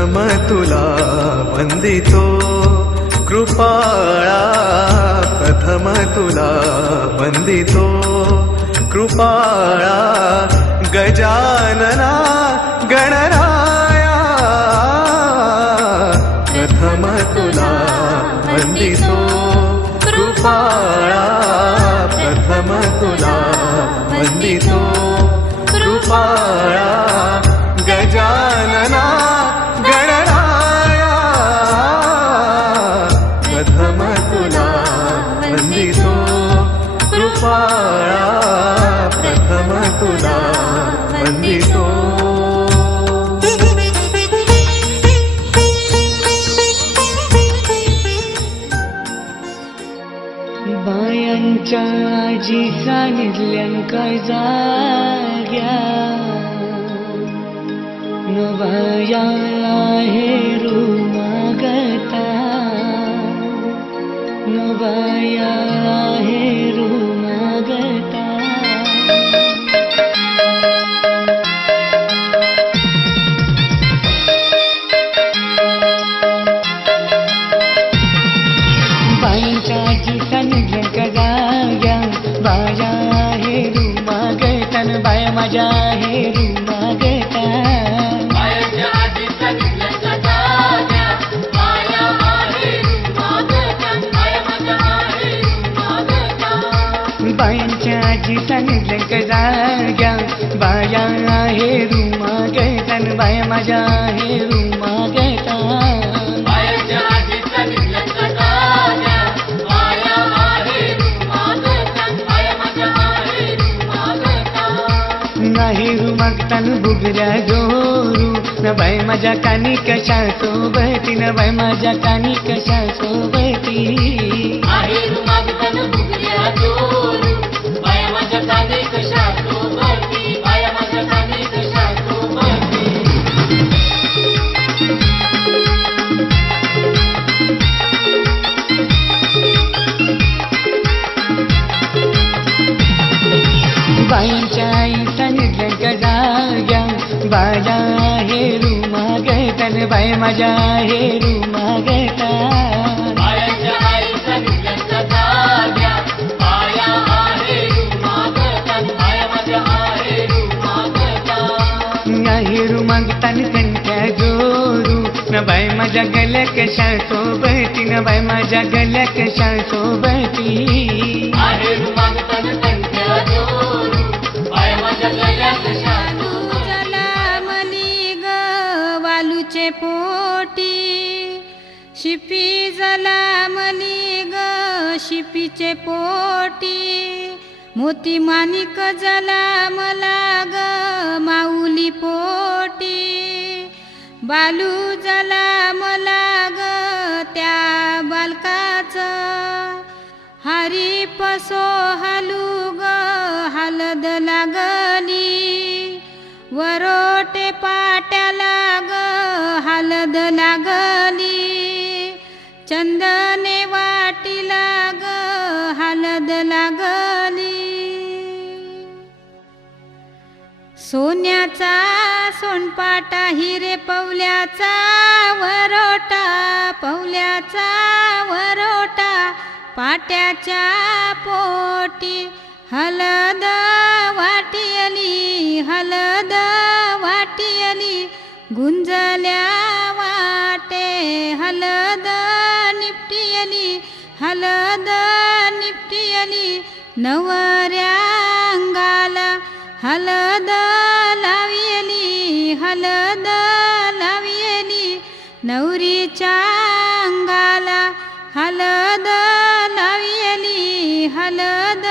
प्रथम तुला वंदितो कृपाळा, प्रथम तुला वंदितो कृपाळा, गजानना गणराया, प्रथम तुला वंदितो कृपाळा, प्रथम तुला वंदितो कृपाळा, गजानना गणराया, प्रथम तुला वंदितो कृपाळा, प्रथम तुला वंदितो. बायांच्या आजीचा निर्लंक जाग्या, नवाया आहे रुमागता, नवाया आहे रुमागता. बायांच्या आजीचा निर्लंक जाग्या, बाया आहे रुमागता, बाया माझ्या आहे रुमागता. बायांच्या आजीचा निर्लंक जाग्या, बाया आहे रुमागता, बाया माझ्या आहे रुमागता. नाही रुमागता बुगऱ्या जोरू, न बाय माझ्या कानी कशा सोबती, न बाय माझ्या कानी कशा सोबती. बायांच्या आईचा निर्लंक जाग्या, बाया आहे रुमागता, बाय माझ्या आहे रुमागता. नाही रुमागता कंठ्या जोरू, न बाय माझ्या गल्या कशा सोबती, न बाय माझ्या गल्या कशा सोबती. जलामली ग वालूचे पोटी, शिपी जलामली ग शिपीचे पोटी, मोती माणिक जलामला ग माऊली पोटी, बालू जलामला ग त्या बालकाचं, हरी पसो हालू ग हलद लागली, वरोटे पाट्याला ग हलद लागली, चंदने वाटीला ग हलद लागली. सोन्याचा सोनपाटा हिरे पवल्याचा वरोटा, पवल्याचा वरोटा, पाट्याच्या पोटी, हलद वाटियली, हलद वाटियली, गुंजल्या वाटे हलद निपटियली, हलद निपटियली, नवऱ्या अंगाला हलद लावियली, हलद लावियली, नवरीच्या अंगाला हलद लावियली, हलद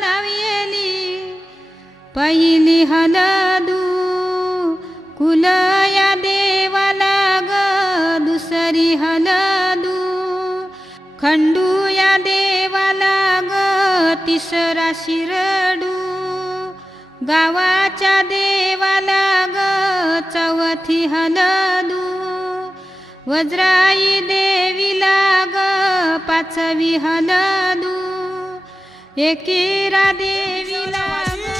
लावियली. पहिली हलदू कुल या देवाला ग, दुसरी हलदू खंडू या देवाला ग, तिसरा शिरडू गावाच्या देवाला ग, चौथी हलदू वज्राई देवीला ग, पाचवी हलदू एकीरा देवीला ग.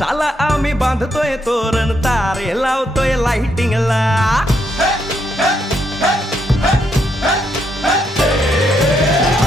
आकाशाला आम्ही बांधतोय तोरण तारे लावतोय लाइटिंगला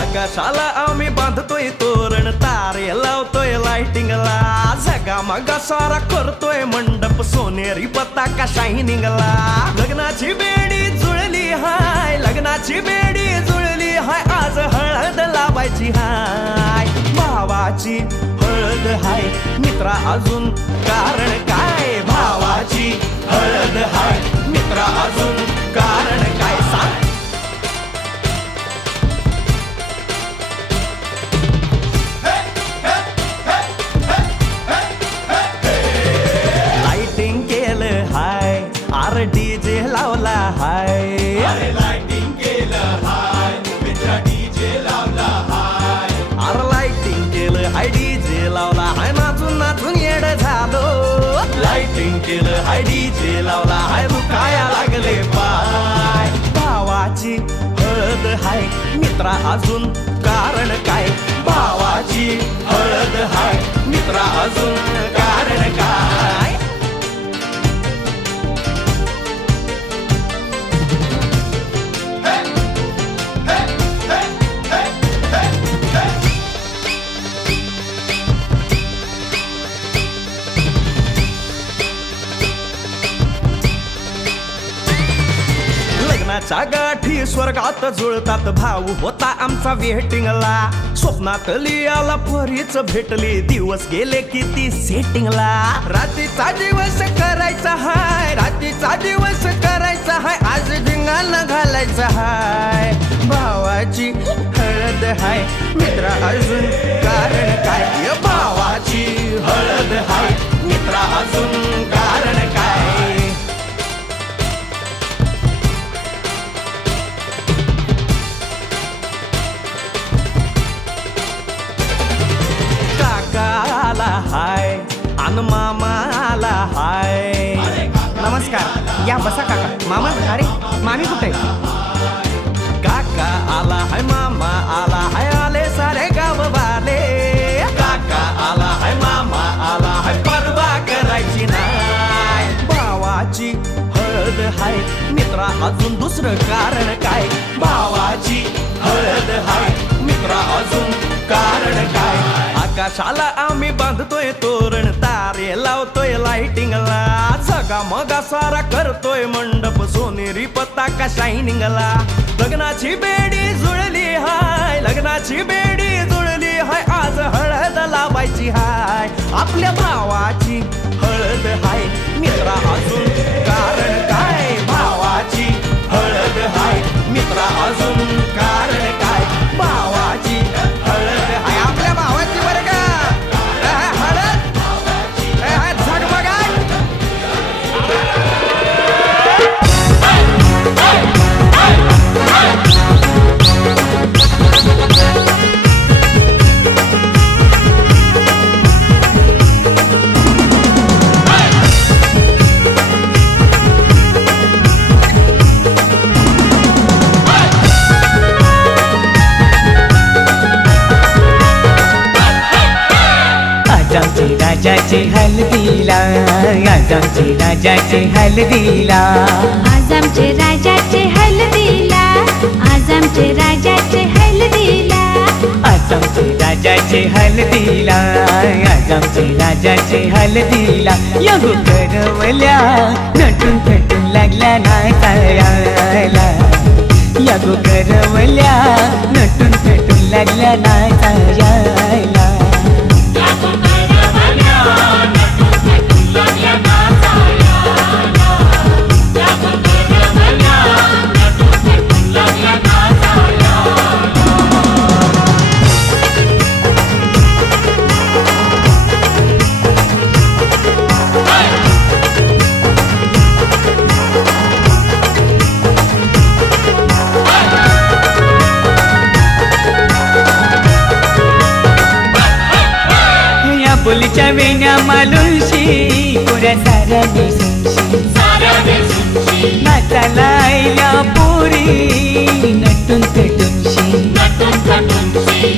आकाशाला आम्ही बांधतोय तोरण तारे लावतोय लाइटिंगला झगामगा सारा करतोय मंडप सोनेरी पताका शायनिंगला लग्नाची बेडी जुळली हाय लग्नाची बेडी जुळली हाय आज हळद लावायची हाय भावाची हळद हाय मित्रा अजून कारण काय भावाची हळद हाय मित्रा अजून कारण काय सांग लाइटिंग केलं हाय आर डीजे लावला हाय लाइटिंग केलं हाय मित्रा डीजे लावला हाय आर लाइटिंग केलं हाय डीजे लावला हाय नाचून नाचून येड झालो लाइटिंग केलं हाय डीजे लावला हाय दुखाया लागले पाय भावाची हळद हाय मित्रा अजून कारण काय भावाची हळद हाय मित्रा अजून कारण काय लग्नाच्या गाठी स्वर्गात जुळतात भाऊ होता आमचा वेटिंगला स्वप्नात लियाला परीच भेटली दिवस गेले किती सेटिंगला रात्रीचा दिवस करायचा हाय रात्रीचा दिवस करायचा हाय आज धिंगाणा घालायचा हाय भावाची हळद हाय मित्रा अजून कारण काय भावाची हळद हाय मित्रा अजून कारण काय काकाला हाय अन मामाला हाय नमस्कार या बसा काका मामा अरे मामी कुठे काका आला हाय मामा आला हाय आले सारे गाव वाले काका आला हाय मामा आला हाय परवा करायची नाय भावाची हळद हाय मित्रा अजून दुसरं कारण काय भावाची हळद हाय मित्रा अजून कारण काय आकाशाला आम्ही बांधतोय तोरण तारे लावतोय लाइटिंगला झगामगा सारा करतोय मंडप सोनेरी पताका शायनिंगला लग्नाची बेडी जुळली हाय लग्नाची बेडी जुळली हाय आज हळद लावायची हाय आपल्या भावाची हळद हाय मित्रा अजून कारण काय भावाची हळद हाय मित्रा अजून कारण काय भावाची हळद हाय आपल्या भावाची बरं का हळद झगमगाट आमचे राजाचे हल्दीला आज आमचे राजाचे हल्दीला आज आमचे राजाचे हल्दीला आज आमचे राजाचे हल्दीला आज आमचे राजाचे हल्दीला आज आमचे राजाचे हल्दीला यगो करवल्या नटून थटून लागल्या नाचायला यगो करवल्या नटून थटून लागल्या नाचायला बोलीच्या वेण्या मालुशी पुऱ्या साऱ्या दिसूनशी नाचाला आईला पोरी नटून थटूनशी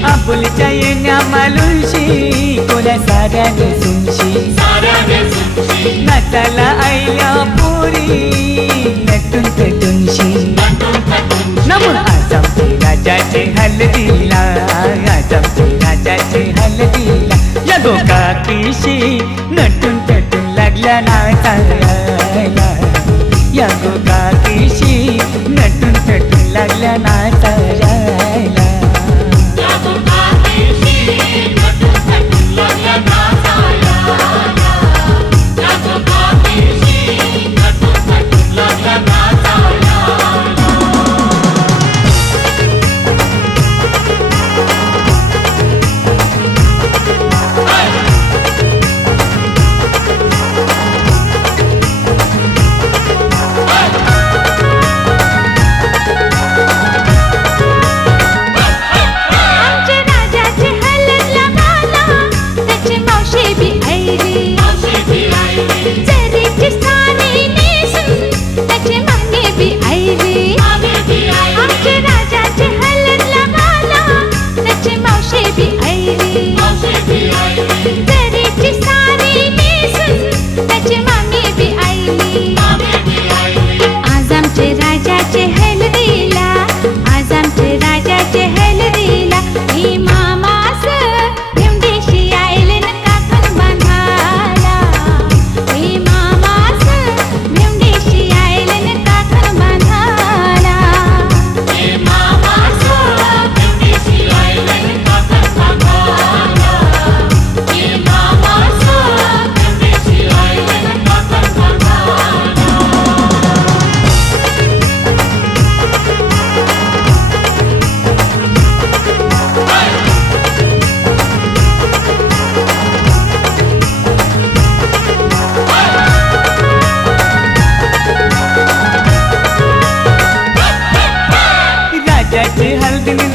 आबोलीच्या येण्या मालुशी पुऱ्या साऱ्या दिसूनशी नाचाला आईया पोरी नटून तटूनशी नम आज आमचे राजाचे हलदीला आज आमचे राजाचे हलदीला या गोकाकीशी नटून तटून लागल्या नाचायला या गोकाकीशी नटून तटून लागल्या नाचायला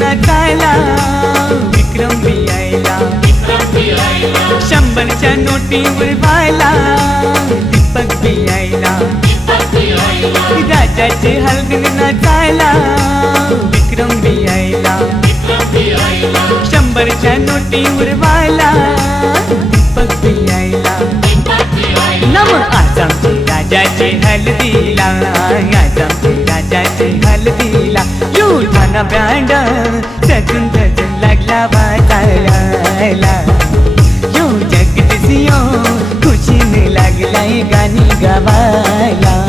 नाचायला विक्रम बी यायला 100च्या नोटीवर व्हायला दीपक बी यायला राजाचे हलगीने नाचायला विक्रम बी यायला 100च्या नोटीवर व्हायला दीपक बी यायला नम आज आमचे राजाचे हलदीला आज आमचे राजाचे हलदीला युठाना बँड सजून सजून लागला वाजायला यो जगदीशियो खुशीने लागलाय गाणी गावायला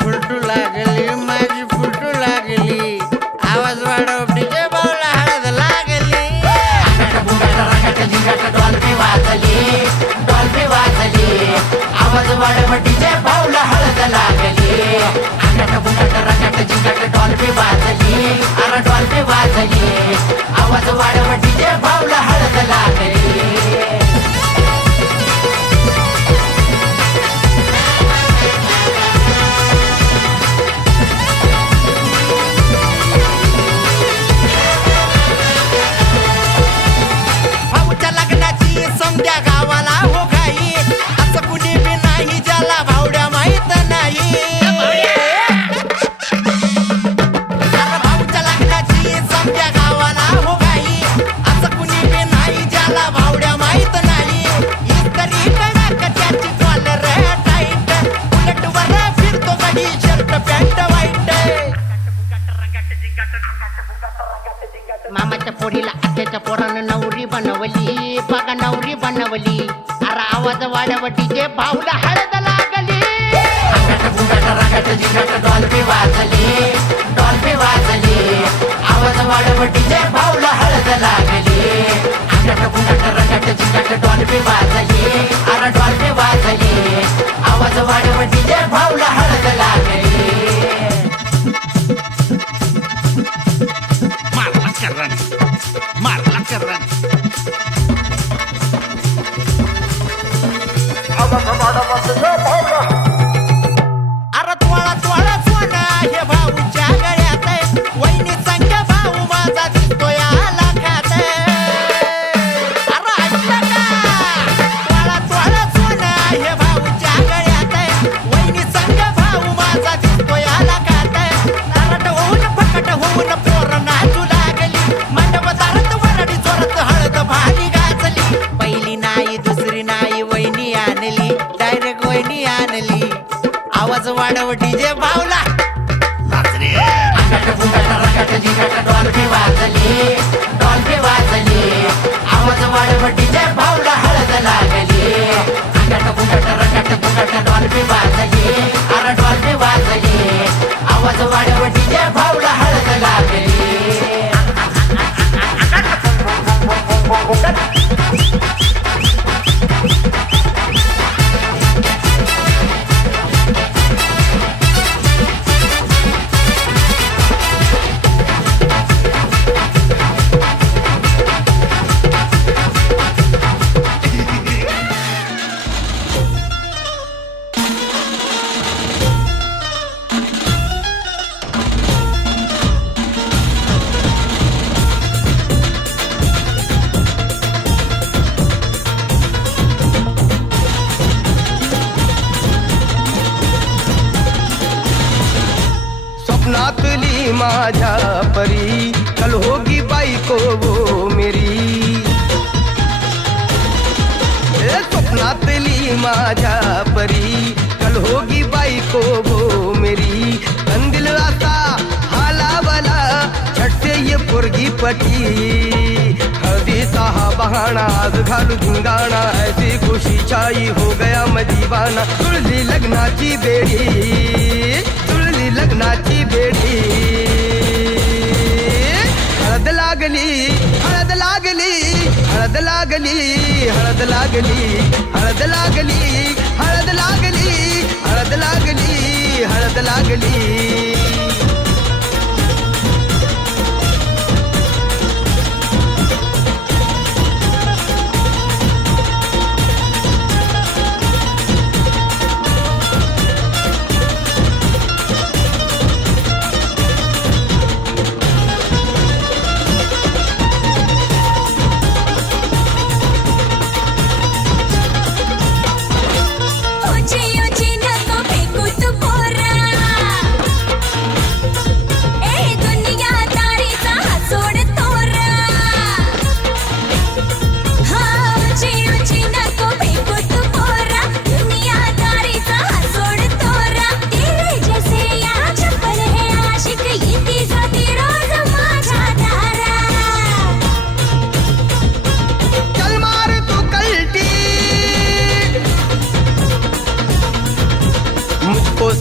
फुलटू लागली माझी फुलटू लागली आवाज वाढव डीजे बावला हळद लागली डॉल्फी वाजली आवाज वाढव डीजे बावला हळद लागली डॉल्फी वाजली अरे डॉल्फी वाजली आवाज वाढव डीजे बावला हळद लागली वाजली बघा नवरी बनवली अरे आवाज वाढव डीजे भाऊला हळद लागली अंगाट बुंगाट रागाट जिगाट डॉल्बी वाजली आवाज वाढव डीजे भाऊला हळद लागली अंगाट बुंगाट रागाट जिगाट डॉल्बी वाजली अरे डॉल्बी वाजली आवाज वाढव डीजे भाऊला हळद लागली मारला करन अरे तोळा तोळा सोना हे भाऊच्या गळ्यात आहे. वहिनी संग भाऊ माझा दिसतोय लाखात अरे ऐकलं का तोळा तोळा सोना हे भाऊच्या गळ्यात आहे. वहिनी संग भाऊ माझा दिसतोय लाखात नारट होऊन फकट होऊन पोर नाचू लागली मंडपदारात वरडी जोरात हळद भाली गाजली पहिली नाही दुसरी नाही वहिनी आणली डायरेक्ट वहिनी आणली आवाज वाढव डीजे भावला अंगाट बुंगाट रगाट जिगाट डॉल्बी वाजली आवाज वाढव डीजे भावला हळद लागली अंगाट बुंगाट रगाट बुंगाट डॉल्बी वाजली अरे डॉल्बी वाजली आवाज वाढव डीजे भावला हळद लागली स्वप्नातली माझ्या परी कल होगी बायको वो मेरी स्वप्नातली माझ्या परी कल होगी बायको वो मेरी कंदिल आता हालावला झट से ये पोरगी पटी हळदी हा बहाना आज घालू धिंगाणा ऐसी खुशी छाई हो गया मैं दीवाना तुळली लग्नाची बेडी लग्नाची बेडी हळद लागली हळद लागली हळद लागली हळद लागली हळद लागली हळद लागली हळद लागली हळद लागली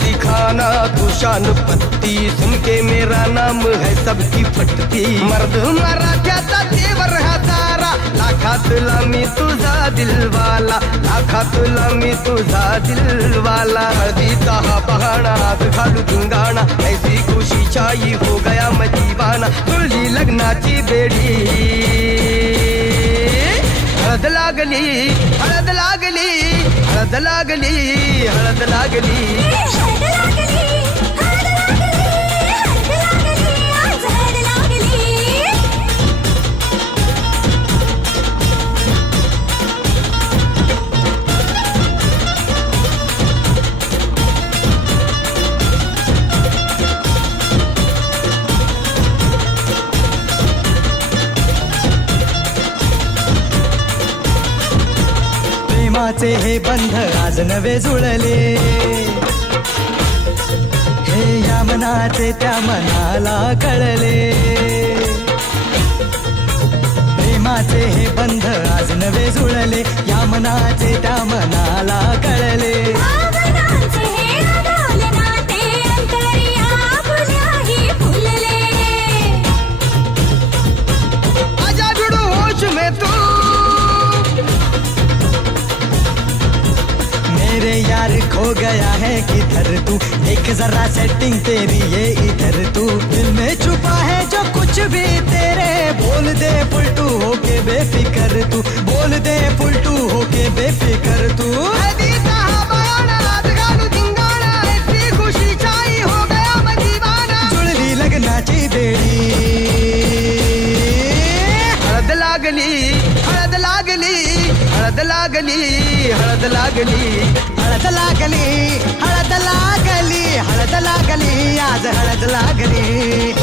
सिखाना तू शान पत्ती सुन के मेरा नाम है सबकी फटती मर्द मराठ्याचा देवर हा तारा लाखातला मी तुझा दिलवाला लाखातला मी तुझा दिलवाला हळदीचा हा बहाणा आज घालू धिंगाणा ऐसी खुशी छाई हो गया मैं दीवाना तुझी लग्नाची बेडी हळद लागली हळद लागली हळद लागली हळद लागली प्रेमाचे हे बंध आज नवे जुळले हे या मनाचे त्या मनाला कळले प्रेमाचे हे बंध आज नवे जुळले या मनाचे त्या मनाला कळले भावनांचे हे अडवले नाते अंतरिया फुल्याही फुलले आजा जुडू होश में तू मेरे यार खो गया है किधर तू एक जरा सेटिंग तेरी ये इधर तू दिल में छुपा है जो कुछ भी तेरे बोल दे फुलटू होके बेफिकर तू बोल दे फुलटू होके बेफिकर तू जुळली लग्नाची बेडी हळद लागली हळद लागली हळद लागली हळद लागली हळद लागली हळद लागली हळद लागली आज हळद लागली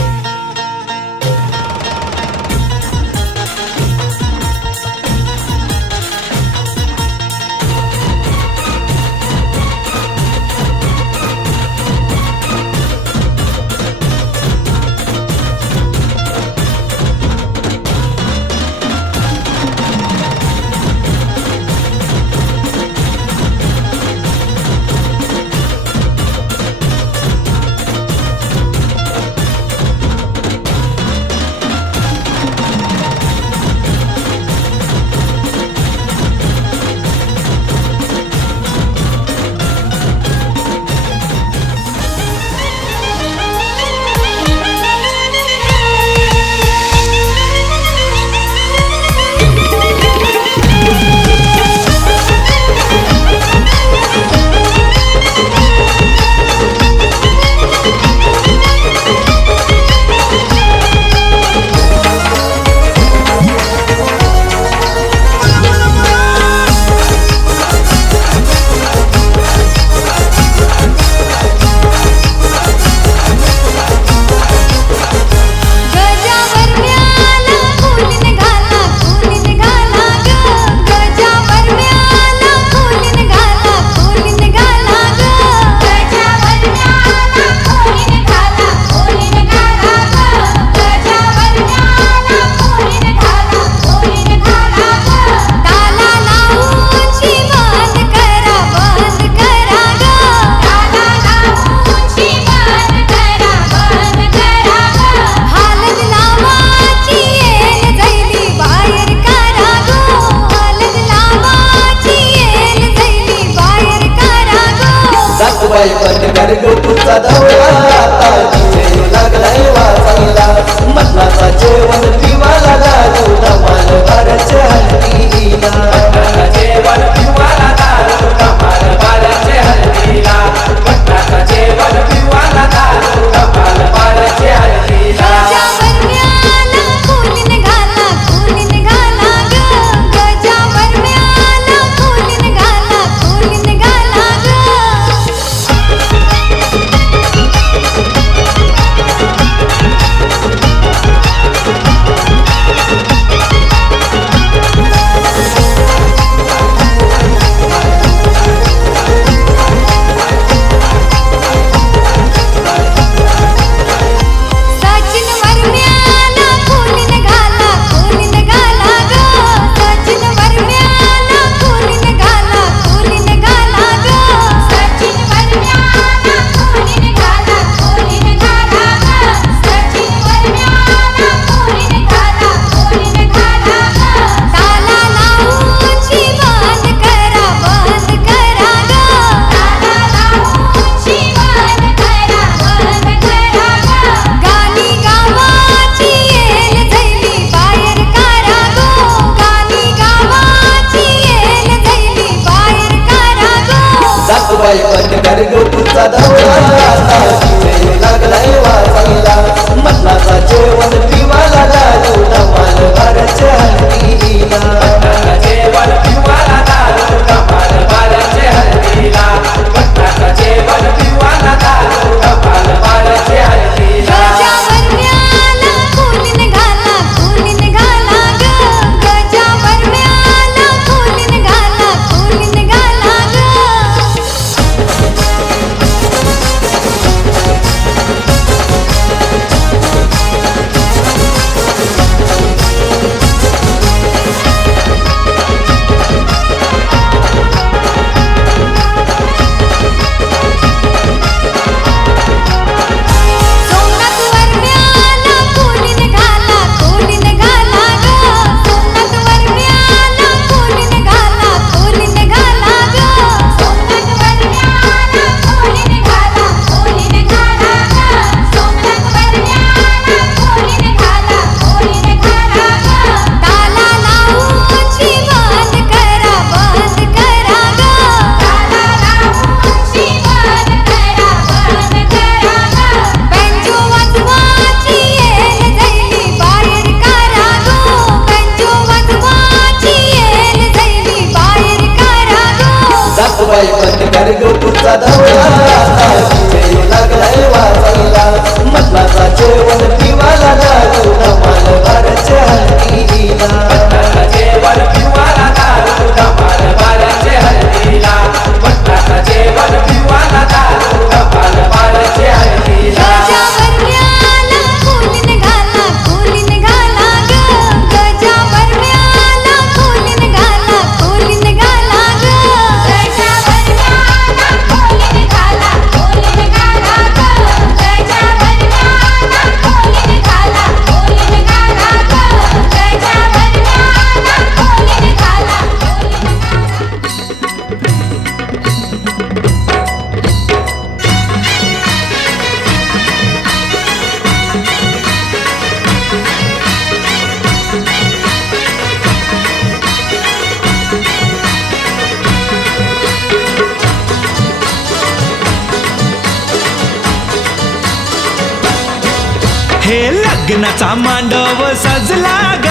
हे लग्नाचा मांडव सजला ग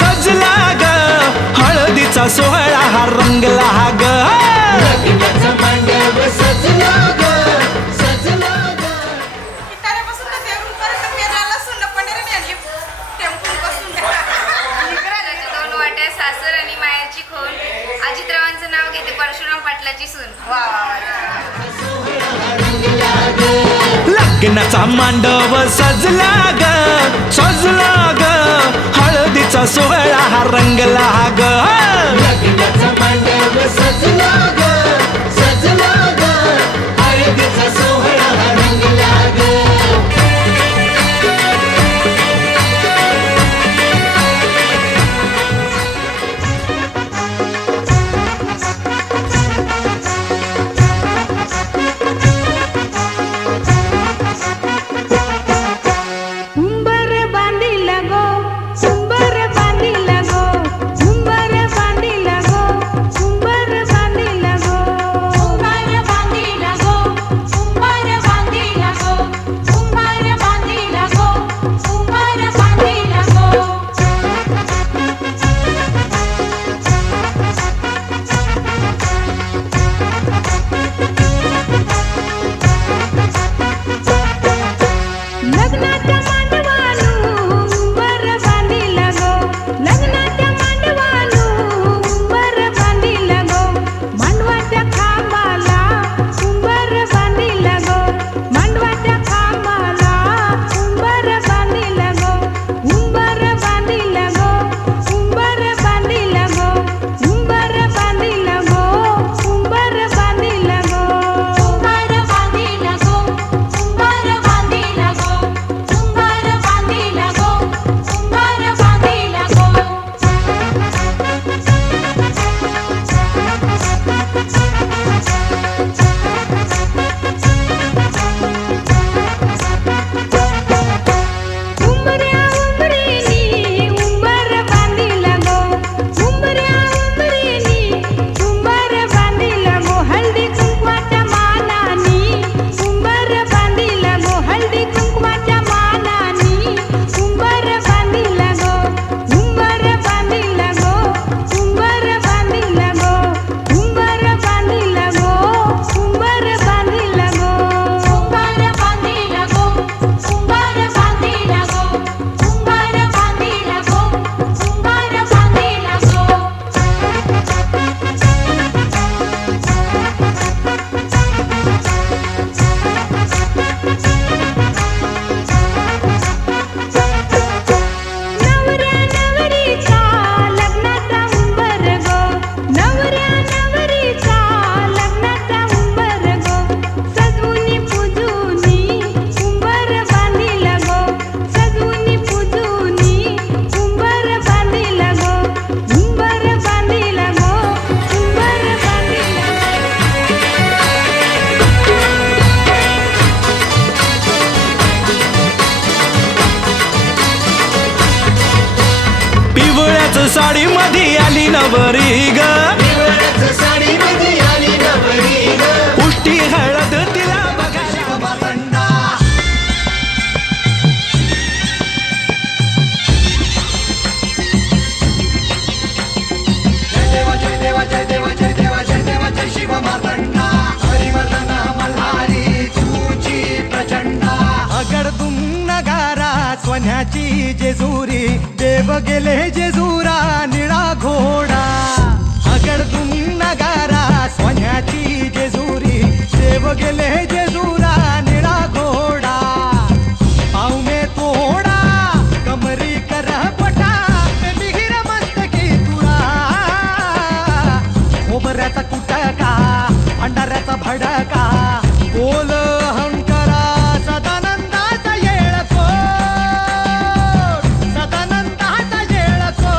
सजला ग हळदीचा सोहळा हा रंगला ग ताऱ्यापासून तर देऊन परत पेराला सुंड पंढरीने आणली टेम्पून बसून घराच्या दोन वाट्या सासर आणि माहेरची खोल अजितरावांचं नाव घेते परशुराम पाटलाची सून. वा वा लग्नाचा मांडव सजला ग सजला ग हळदीचा सोहळा हा रंगला ग उंबर बांधिला गो उंबर बांधिला गो उंबर बांधिला गो उंबर बांधिला गो उंबर बांधिला गो उंबर बांधिला गो उंबर बांधिला गो उंबर बांधिला गो लग्नाच्या मांडवानु उंबर बांधिला गो लग्नाच्या मांडवानु उंबर बांधिला गो मांडवाच्या खांबाला उंबर बांधिला गो मांडवाच्या खांबाला उंबर बांधिला गो उंबर बांधिला गो उंबर बांधिला गो उंबर बांधिला गो उंबर बांधिला गो उंबर बांधिला गो उंबर बांधिला गो उंबर बांधिला गो उंबर बांधिला गो उंबऱ्या उंबरीनी उंबर बांधिला गो उंबऱ्या उंबरीनी उंबर बांधिला गो हळदी कुंकवाच्या मानानी उंबर बांधिला गो हळदी कुंकवाच्या मानानी उंबर बांधिला गो उंबर बांधिला गो उंबर बांधिला गो उंबर बांधिला गो उंबर बांधिला गो उंबर बांधिला गो उंबर बांधिला गो उंबर बांधिला गो उंबर बांधिला गो नवऱ्या नवरीचा लग्नाचा उंबर गो नवऱ्या नवरीचा लग्नाचा उंबर गो सजवुनी पूजुनी उंबर बांधिला गो सजवुनी पूजुनी उंबर बांधिला गो उंबर बांधिला गो उंबर बांधिला पिवळ्याच साडी मध्ये आली नवरी ग उष्टी हळद तिला बघायला अगडदुम नगारा सोन्याची जेजुरी देव गेले जेजुरा निळा घोडा अगडदुम नगारा सोन्याची जेजुरी देव गेले जेजुरा निळा घोडा पाऊ में तोडा कमरी कर पटा मिहिर मस्तकी तुळा खोबऱ्याचा कुटका भंडाऱ्याचा भडका बोल अहंकारा सदानंदाचा येळको सदानंदाचा येळको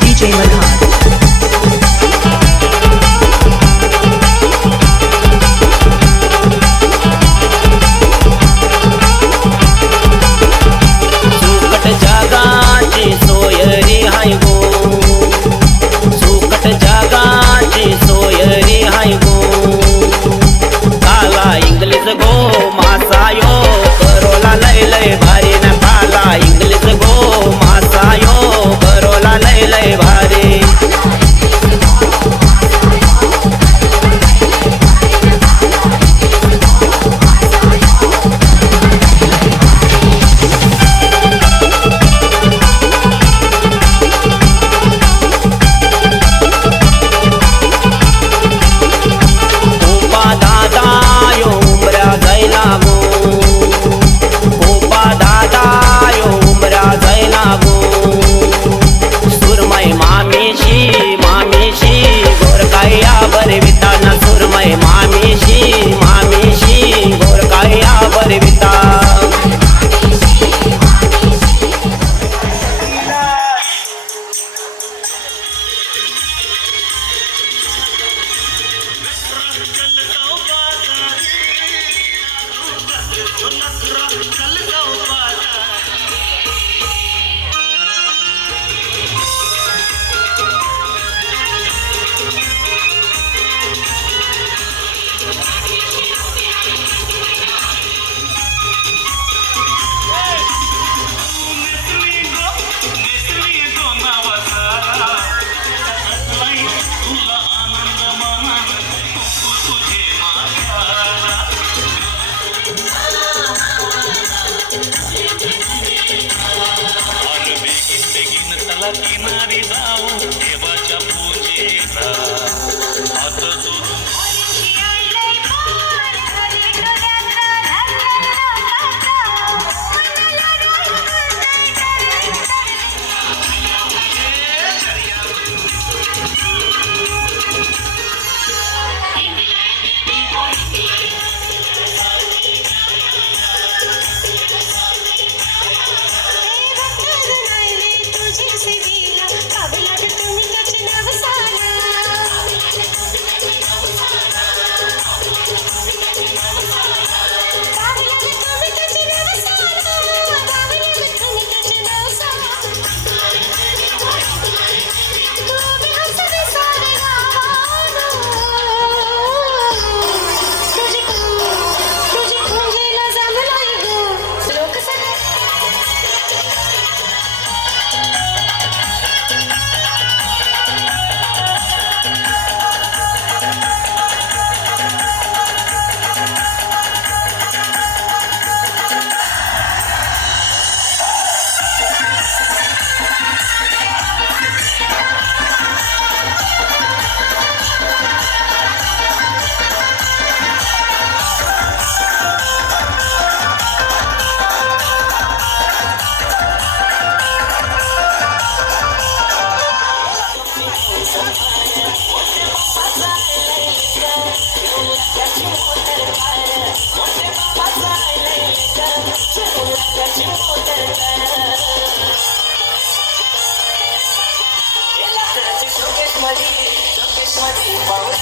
DJ Malhar. सुकट जगाची सोयरी हाय गो, सुकट जगाची सोयरी हाय गो. काला इंग्लिश गो मासायो करोला लय लय भारी न. काला इंग्लिश गो मासायो करोला लय लय भारी. किनारी जाऊ देवाच्या पूजेला हात जोडून. Showcase money, power.